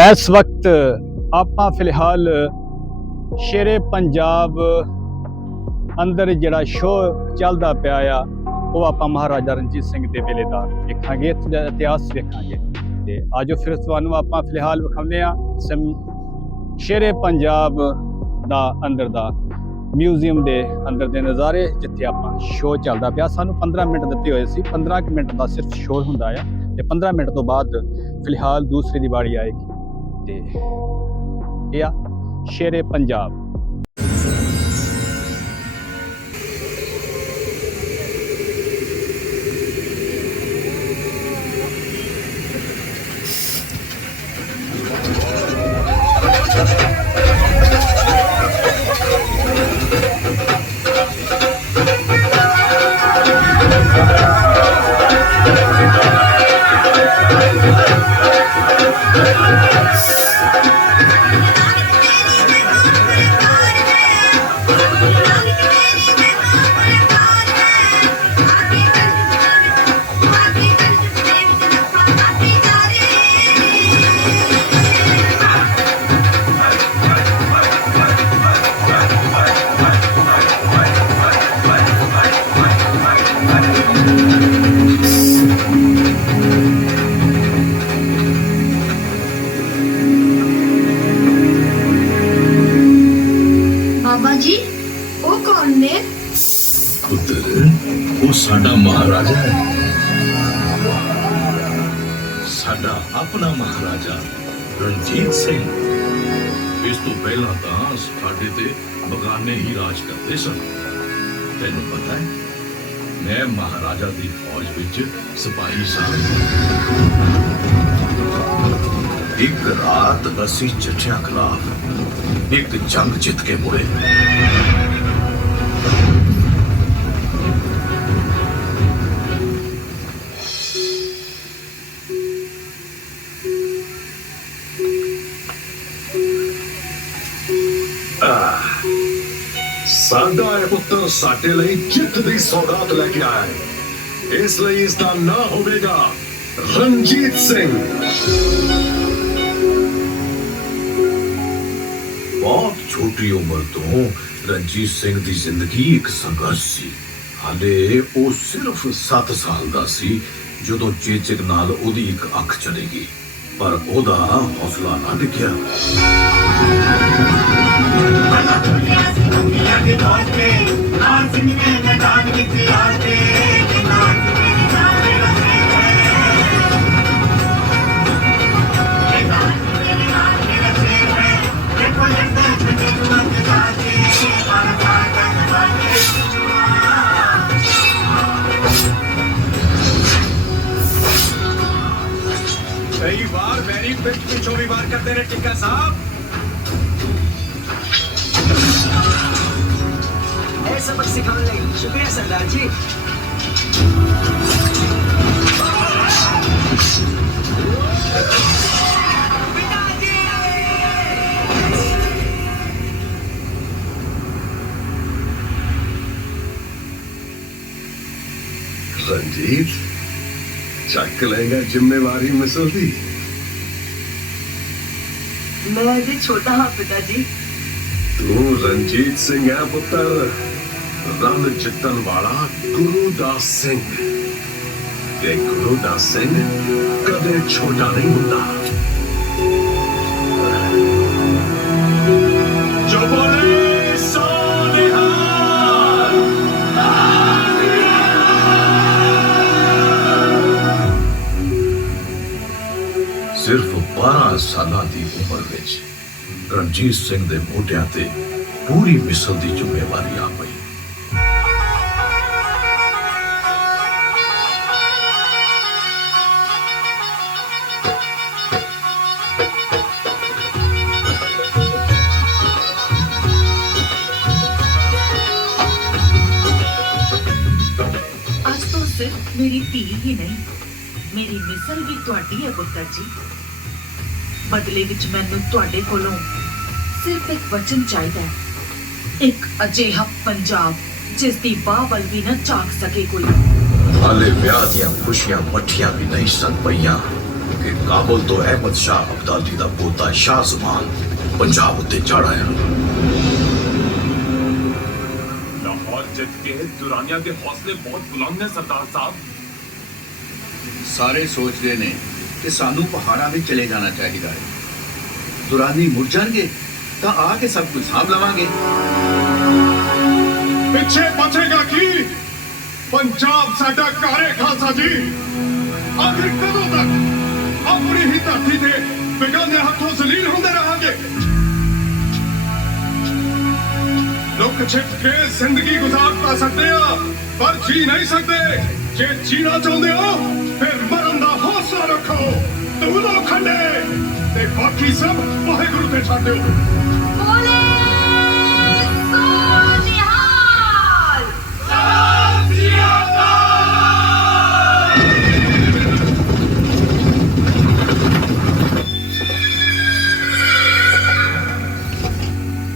इस वक्त ਆਪਾਂ फिलहाल शेरे पंजाब अंदर ਜਿਹੜਾ ਸ਼ੋਅ ਚੱਲਦਾ ਪਿਆ ਆ ਉਹ ਆਪਾਂ ਮਹਾਰਾਜਾ ਰਣਜੀਤ ਸਿੰਘ ਦੇ ਵੇਲੇ ਦਾ ਵੇਖਾਂਗੇ, ਇੱਥੇ ਦਾ ਇਤਿਹਾਸ ਵੇਖਾਂਗੇ। ਤੇ ਆਜੋ ਫਿਰ ਤੁਹਾਨੂੰ ਆਪਾਂ ਫਿਲਹਾਲ ਵਿਖਾਉਂਦੇ ਆ ਸ਼ੇਰੇ ਪੰਜਾਬ ਦਾ ਅੰਦਰ ਦਾ ਮਿਊਜ਼ੀਅਮ ਦੇ ਅੰਦਰ ਦੇ ਨਜ਼ਾਰੇ, ਜਿੱਥੇ ਆਪਾਂ ਸ਼ੋਅ ਚੱਲਦਾ ਪਿਆ। ਸਾਨੂੰ 15 ਮਿੰਟ ਦਿੱਤੇ ਹੋਏ ਸੀ, 15 ਮਿੰਟ ਦਾ ਸਿਰਫ ਸ਼ੋਅ ਹੁੰਦਾ ਆ ਤੇ 15 ਮਿੰਟ ਤੋਂ ਬਾਅਦ ਫਿਲਹਾਲ ਦੂਸਰੀ ਦੀ ਵਾਰੀ ਆਏਗੀ। ਤੇ ਇਹ ਆ ਸ਼ੇਰੇ ਪੰਜਾਬ। साडा महाराजा है, साडा अपना महाराजा रणजीत सिंह। इस तो पहला तां साडे ते बगाने ही राज करते सन। तैनूं पता है मैं महाराजा दी फौज विच सिपाही सां। एक रात असी जट्टियां खिलाफ एक जंग जित के मुड़े। साडा है पुत्र साडे लई जित दी सौगात लेके आया है, इसलिए इसका नाम होगा रणजीत सिंह। बहुत छोटी उम्र तो रणजीत सिंह दी जिंदगी एक संघर्ष सी। हाले वो सिर्फ 7 साल दा सी जदों चेचक नाल ओदी एक अख चली गई, पर ओदा हौसला ना डिग्या। कई बार मेरी पिठ पिछों भी वार करते रहे टिक्का साहब। सबक सिखाने लगी, शुक्रिया सरदार जी। रंजीत चक लेगा जिम्मेवारी मिसल दी। मैं भी छोटा हाँ पिताजी। तू रणजीत सिंह है पुत्र, रन जितन वाला गुरुदास सिंह। ते गुरुदास सिंह कदे छोटा नहीं होता। जो बोले सो निहाल। सिर्फ 12 साल की उम्र विच रणजीत सिंह दे मोढियां ते पूरी मिसल दी जिम्मेवारी आ पई। आज तो सिर्फ मेरी धी ही नहीं, मेरी मिसल भी तुहाडी है पुत्र जी। बदले विच मैनूं तुहाडे कोलों सिर्फ एक वचन चाहिदा है, एक अजिहा पंजाब जिस दी बाह वल भी ना झाक सके कोई। हाले ब्याह दियां खुशियां मठियां भी नहीं सन पईयां, कि काबुल तो अहमद शाह अब्दाली का पोता शाह जमान पंजाब उत्ते चढ़ आया। लाहौर जित के दुरानिया के हौसले बहुत बुलंद हैं सरदार साहब। ਸਾਰੇ ਸੋਚਦੇ ਨੇ ਕਿ ਸਾਨੂੰ ਪਹਾੜਾਂ ਵਿੱਚ ਚਲੇ ਜਾਣਾ ਚਾਹੀਦਾ ਹੈ। ਦੁਰਾਨੀ ਮੁੜ ਜਾਣਗੇ ਤਾਂ ਆ ਕੇ ਸਭ ਕੁਝ ਸਾਂਭ ਲਵਾਂਗੇ। ਪਿੱਛੇ ਬਚੇਗਾ ਕੀ? ਪੰਜਾਬ ਸਾਡਾ ਘਰ ਹੈ ਖਾਲਸਾ ਜੀ। ਆਖਿਰ ਕਦੋਂ ਤੱਕ ਆਪਣੀ ਹੀ ਧਰਤੀ ਤੇ ਬੇਗਾਨੇ ਹੱਥੋਂ ਜ਼ਲੀਲ ਹੁੰਦੇ ਰਹਾਂਗੇ? ਲੁਕ ਛਿਪ ਕੇ ਜ਼ਿੰਦਗੀ ਗੁਜ਼ਾਰ ਤਾਂ ਸਕਦੇ ਆ, ਪਰ ਜੀ ਨਹੀਂ ਸਕਦੇ। ਜੇ ਜੀਣਾ ਚਾਹੁੰਦੇ ਹੋ ਫਿਰ ਮਰਨ ਦਾ ਹੌਸਲਾ ਰੱਖੋ। ਤੂੰ ਲੋ ਖੰਡੇ ਤੇ ਬਾਕੀ ਸਭ ਵਾਹਿਗੁਰੂ ਤੇ ਛੱਡ ਦਿਓ। ਬੋਲੇ ਸੋ ਨਿਹਾਲ।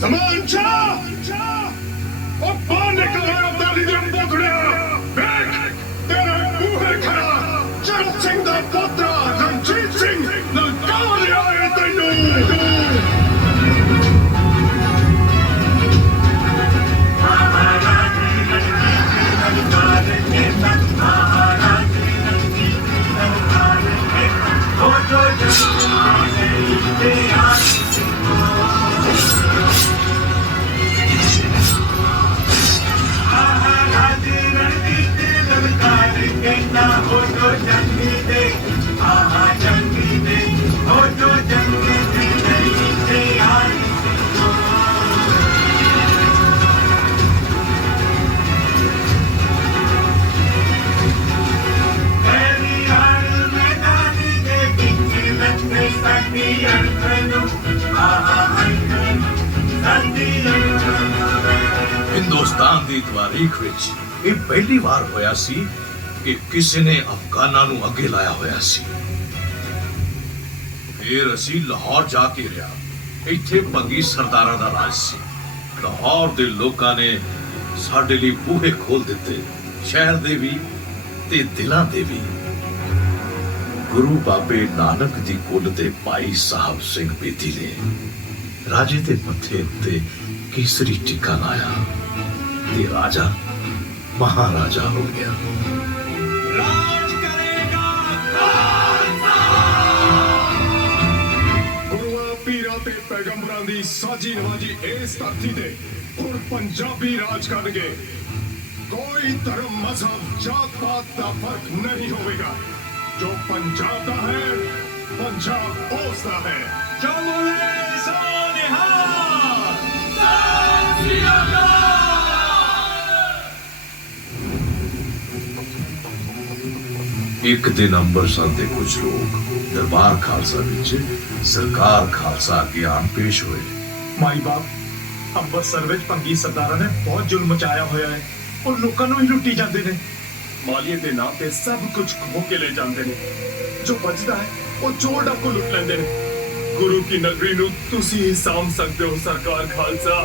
ਜ਼ਮਾਨ ਸ਼ਾਹ ਉਹ ਬਾਹਰ ਨਿਕਲ ਆਇਆ ਅਬਦਾਲੀ ਦੇ ਪੋਤੜਿਆ। ਵੇਖ ਤੇਰੇ ਬੂਹੇ ਖੜਾ ਚਰਨ ਸਿੰਘ ਦਾ ਪੋਤਰਾ ਰਣਜੀਤ ਸਿੰਘ ਲਲਕਾਰ ਲਿਆ ਹੈ ਤੈਨੂੰ। हिंदुस्तान की तारीख विच ये पहली बार होया सी कि किसी ने अफगाना नू अगे लाया होया सी। फिर असी लाहौर जाके रहा, इत्थे भंगी सरदारां दा राज सी। लाहौर दे लोकां ने साडे लई बूहे खोल दिते, शहर दे भी ते दिलां दे भी। गुरु बाबे नानक दी कुल दे भाई साहब सिंह बेदी ने राजे दे मत्थे उत्ते केसरी टिक्का लाया ते राजा महाराजा हो गया। ਰਾਜ ਕਰੇਗਾ ਖਾਲਸਾ। ਗੁਰੂਆਂ ਪੀਰਾਂ ਤੇ ਪੈਗੰਬਰਾਂ ਦੀ ਸਾਜੀ ਨਵਾਜੀ ਇਸ ਧਰਤੀ ਤੇ ਹੁਣ ਪੰਜਾਬੀ ਰਾਜ ਕਰਨਗੇ। ਕੋਈ ਧਰਮ ਮਜ਼ਹਬ ਜਾਤ ਪਾਤ ਦਾ ਫਰਕ ਨਹੀਂ ਹੋਵੇਗਾ। ਜੋ ਪੰਜਾਬ ਦਾ ਹੈ ਪੰਜਾਬ ਉਸ ਦਾ ਹੈ। ਜੋ ਬੋਲੇ ਸੋ ਨਿਹਾਲ। ਸਤਿ ਸ੍ਰੀ ਅਕਾਲ। एक दिन अंबरसर के कुछ लोग दरबार खालसा विच सरकार खालसा अगे आन पेश हुए। ਮਾਈ ਬਾਪ ਅੰਮ੍ਰਿਤਸਰ ਵਿੱਚ ਭੰਗੀ ਸਰਦਾਰਾਂ ਨੇ ਬਹੁਤ ਜ਼ੁਲਮ ਮਚਾਇਆ ਹੋਇਆ ਹੈ। ਉਹ ਲੋਕਾਂ ਨੂੰ ਹੀ ਲੁੱਟੀ ਜਾਂਦੇ ਨੇ। ਮਾਲੀਏ ਦੇ ਨਾਂ ਤੇ ਸਭ ਕੁਝ ਖੋਹ ਕੇ ਲੈ ਜਾਂਦੇ ਨੇ। ਜੋ ਬਚਦਾ ਹੈ ਉਹ ਚੋਰ ਡਾਕੂ ਲੁੱਟ ਲੈਂਦੇ ਨੇ। ਗੁਰੂ ਕੀ ਨਗਰੀ ਨੂੰ ਤੁਸੀਂ ਹੀ ਸਾਂਭ ਸਕਦੇ ਹੋ ਸਰਕਾਰ ਖਾਲਸਾ।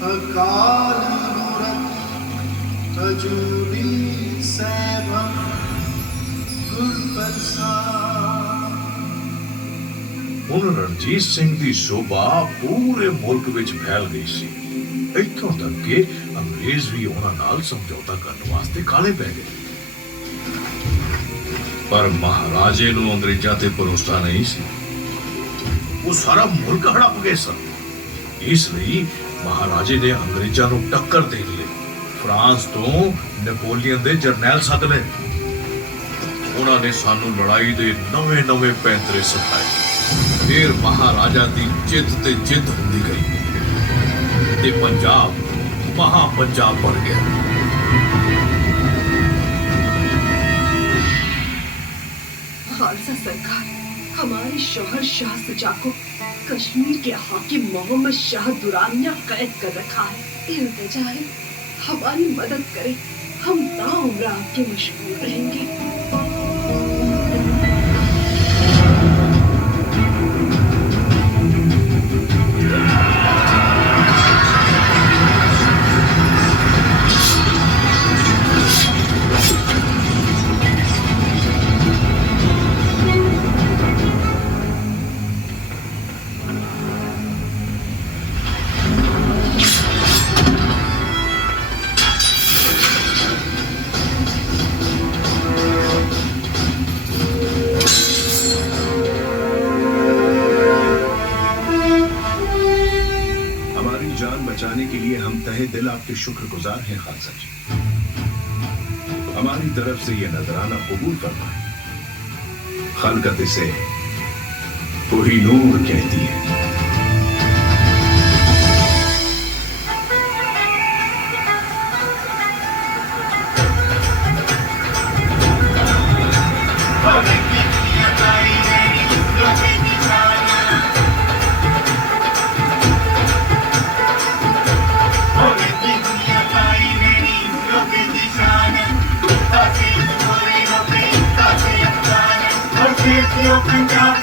अकाल मूरत अजूनी सैभम गुर प्रसाद। ਹੁਣ ਰਣਜੀਤ ਸਿੰਘ ਦੀ ਸ਼ੋਭਾ ਪੂਰੇ ਮੁਲਕ ਵਿੱਚ ਫੈਲ ਗਈ ਸੀ। ਇੱਥੋਂ ਤੱਕ ਕਿ ਅੰਗਰੇਜ਼ ਵੀ ਉਹਨਾਂ ਨਾਲ ਸਮਝੌਤਾ ਕਰਨ ਵਾਸਤੇ ਕਾਲੇ ਪੈ ਗਏ। ਪਰ ਮਹਾਰਾਜੇ ਨੂੰ ਅੰਗਰੇਜ਼ਾਂ ਤੇ ਭਰੋਸਾ ਨਹੀਂ ਸੀ। ਉਹ ਸਾਰਾ ਮੁਲਕ ਹੜਪ ਗਏ ਸਨ। ਇਸ ਲਈ ਮਹਾਰਾਜੇ ਨੇ ਅੰਗਰੇਜ਼ਾਂ ਨੂੰ ਟੱਕਰ ਦੇਣ ਲਈ ਫਰਾਂਸ ਤੋਂ ਨੈਪੋਲੀਅਨ ਦੇ ਜਰਨੈਲ ਸੱਦ ਲਏ। ਉਹਨਾਂ ਨੇ ਸਾਨੂੰ ਲੜਾਈ ਦੇ ਨਵੇਂ-ਨਵੇਂ ਪੈਂਤਰੇ ਸਿਖਾਏ। ਫਿਰ ਮਹਾਰਾਜਾ ਦੀ ਜਿੱਤ ਤੇ ਜਿੱਤ ਹੁੰਦੀ ਗਈ ਤੇ ਪੰਜਾਬ ਮਹਾ ਪੰਜਾਬ ਬਣ ਗਿਆ। खालसा सरकार, हमारे शोहर शाह शुजा को कश्मीर के हाकिम मोहम्मद शाह दुरानिया कैद कर रखा है। इल्तिजा है हमारी मदद करें, हम ताउम्र आपके मशगूल रहेंगे। बचाने के लिए हम तहे दिल आपके शुक्रगुजार हैं खालसा जी। हमारी तरफ से यह नजराना कबूल फरमाएं। खलकत इसे कोहिनूर कहती है। पंजाब